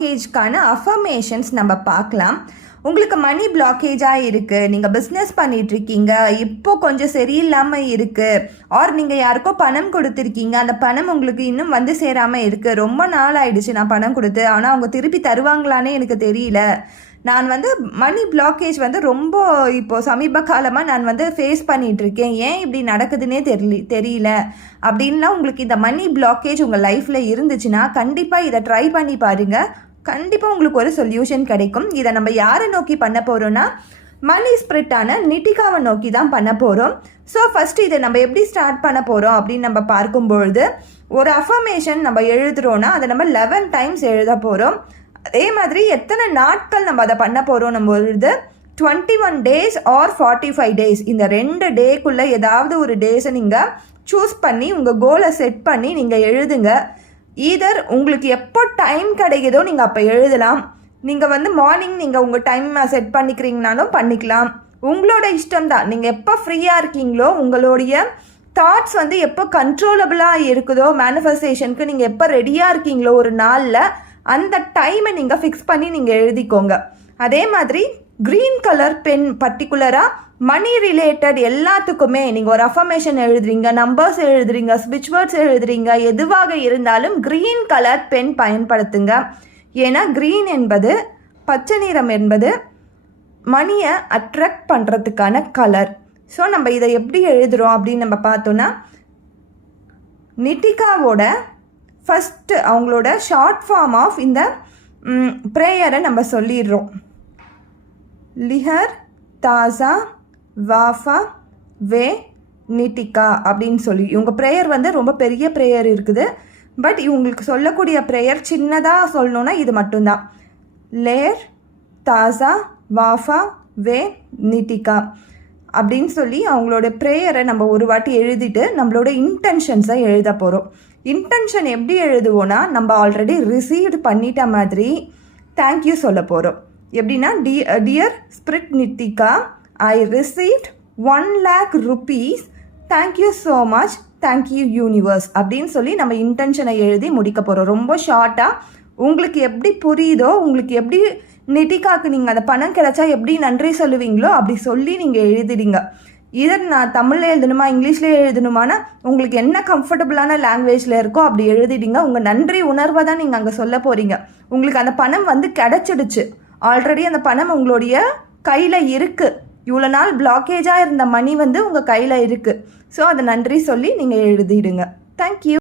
பிளாக்கேஜ்க்கான affirmations நம்ம பார்க்கலாம். உங்களுக்கு மணி பிளாக்கேஜாக இருக்குது, நீங்கள் பிஸ்னஸ் பண்ணிகிட்ருக்கீங்க, இப்போ கொஞ்சம் சரியில்லாமல் இருக்குது, ஆர் நீங்கள் யாருக்கோ பணம் கொடுத்துருக்கீங்க, அந்த பணம் உங்களுக்கு இன்னும் வந்து சேராமல் இருக்குது, ரொம்ப நாள் ஆயிடுச்சு நான் பணம் கொடுத்து, ஆனால் அவங்க திருப்பி தருவாங்களானே எனக்கு தெரியல, நான் மணி பிளாக்கேஜ் ரொம்ப இப்போது சமீப காலமாக நான் ஃபேஸ் பண்ணிகிட்ருக்கேன், ஏன் இப்படி நடக்குதுன்னே தெரியல அப்படின்லாம் உங்களுக்கு இந்த மணி பிளாக்கேஜ் உங்கள் லைஃப்பில் இருந்துச்சுன்னா கண்டிப்பாக இதை ட்ரை பண்ணி பாருங்கள். கண்டிப்பாக உங்களுக்கு ஒரு சொல்யூஷன் கிடைக்கும். இதை நம்ம யாரை நோக்கி பண்ண போகிறோன்னா மணி ஸ்பிரிட்டான நிட்டிகாவை நோக்கி தான் பண்ண போகிறோம். ஸோ ஃபஸ்ட்டு இதை நம்ம எப்படி ஸ்டார்ட் பண்ண போகிறோம் அப்படின்னு நம்ம பார்க்கும்பொழுது, ஒரு அஃபர்மேஷன் நம்ம எழுதுகிறோன்னா அதை நம்ம 11 டைம்ஸ் எழுத போகிறோம். அதே மாதிரி எத்தனை நாட்கள் நம்ம அதை பண்ண போகிறோம் பொழுது 21 டேஸ் ஆர் 45 டேஸ், இந்த 2 டேக்குள்ளே ஏதாவது ஒரு டேஸை நீங்கள் சூஸ் பண்ணி உங்கள் கோலை செட் பண்ணி நீங்கள் எழுதுங்க. ஈதர் உங்களுக்கு எப்போ டைம் கிடைக்குதோ நீங்கள் அப்போ எழுதலாம். நீங்கள் மார்னிங் நீங்கள் உங்கள் டைம் செட் பண்ணிக்கிறீங்கனாலும் பண்ணிக்கலாம், உங்களோட இஷ்டம் தான். நீங்கள் எப்போ ஃப்ரீயாக இருக்கீங்களோ, உங்களுடைய தாட்ஸ் எப்போ கண்ட்ரோலபிளாக இருக்குதோ, மேனிஃபெஸ்டேஷனுக்கு நீங்கள் எப்போ ரெடியாக இருக்கீங்களோ ஒரு நாளில் அந்த டைமை நீங்கள் ஃபிக்ஸ் பண்ணி நீங்கள் எழுதிக்கோங்க. அதே மாதிரி க்ரீன் கலர் பென் பர்டிகுலராக மணி ரிலேட்டட் எல்லாத்துக்குமே நீங்கள் ஒரு அஃபர்மேஷன் எழுதுறீங்க, நம்பர்ஸ் எழுதுறீங்க, ஸ்விட்ச் வேர்ட்ஸ் எழுதுறீங்க, எதுவாக இருந்தாலும் க்ரீன் கலர் பென் பயன்படுத்துங்க. ஏன்னா க்ரீன் என்பது, பச்சை நிறம் என்பது மணியை அட்ராக்ட் பண்ணுறதுக்கான கலர். ஸோ நம்ம இதை எப்படி எழுதுகிறோம் அப்படின்னு நம்ம பார்த்தோன்னா, நிட்டிகாவோட ஃபஸ்ட்டு அவங்களோட ஷார்ட் ஃபார்ம் ஆஃப் இந்த ப்ரேயரை நம்ம சொல்லிடுறோம். லிஹர் தாசா வாஃபா வே நிட்டிகா அப்படின்னு சொல்லி இவங்க ப்ரேயர் ரொம்ப பெரிய ப்ரேயர் இருக்குது. பட் இவங்களுக்கு சொல்லக்கூடிய ப்ரேயர் சின்னதாக சொல்லணுன்னா இது மட்டும்தான். லேர் தாசா வாஃபா வே நிட்டிகா அப்படின்னு சொல்லி அவங்களோட ப்ரேயரை நம்ம ஒரு வாட்டி எழுதிட்டு நம்மளோட இன்டென்ஷன்ஸை எழுத போகிறோம். இன்டென்ஷன் எப்படி எழுதுவோன்னா, நம்ம ஆல்ரெடி ரிசீவ்டு பண்ணிட்ட மாதிரி தேங்க்யூ சொல்ல போகிறோம். எப்படின்னா, dear spirit நிட்டிகா, I received 1 lakh rupees, thank you so much, thank you universe அப்படின்னு சொல்லி நம்ம இன்டென்ஷனை எழுதி முடிக்க போகிறோம். ரொம்ப ஷார்ட்டாக உங்களுக்கு எப்படி புரியுதோ, உங்களுக்கு எப்படி நிட்டிகாக்கு நீங்கள் அந்த பணம் கிடைச்சா எப்படி நன்றி சொல்லுவீங்களோ அப்படி சொல்லி நீங்கள் எழுதிடுங்க. இதை நான் தமிழில் எழுதணுமா இங்கிலீஷ்லேயே எழுதணுமானா உங்களுக்கு என்ன கம்ஃபர்டபுளான லாங்குவேஜில் இருக்கோ அப்படி எழுதிடுங்க. உங்கள் நன்றி உணர்வை தான் நீங்கள் அங்கே சொல்ல போகிறீங்க. உங்களுக்கு அந்த பணம் கிடச்சிடுச்சு, ஆல்ரெடி அந்த பணம் உங்களுடைய கையில் இருக்குது, இவ்வளோ நாள் பிளாக்கேஜாக இருந்த மணி உங்கள் கையில் இருக்குது. ஸோ அதை நன்றி சொல்லி நீங்கள் எழுதிடுங்க. தேங்க்யூ.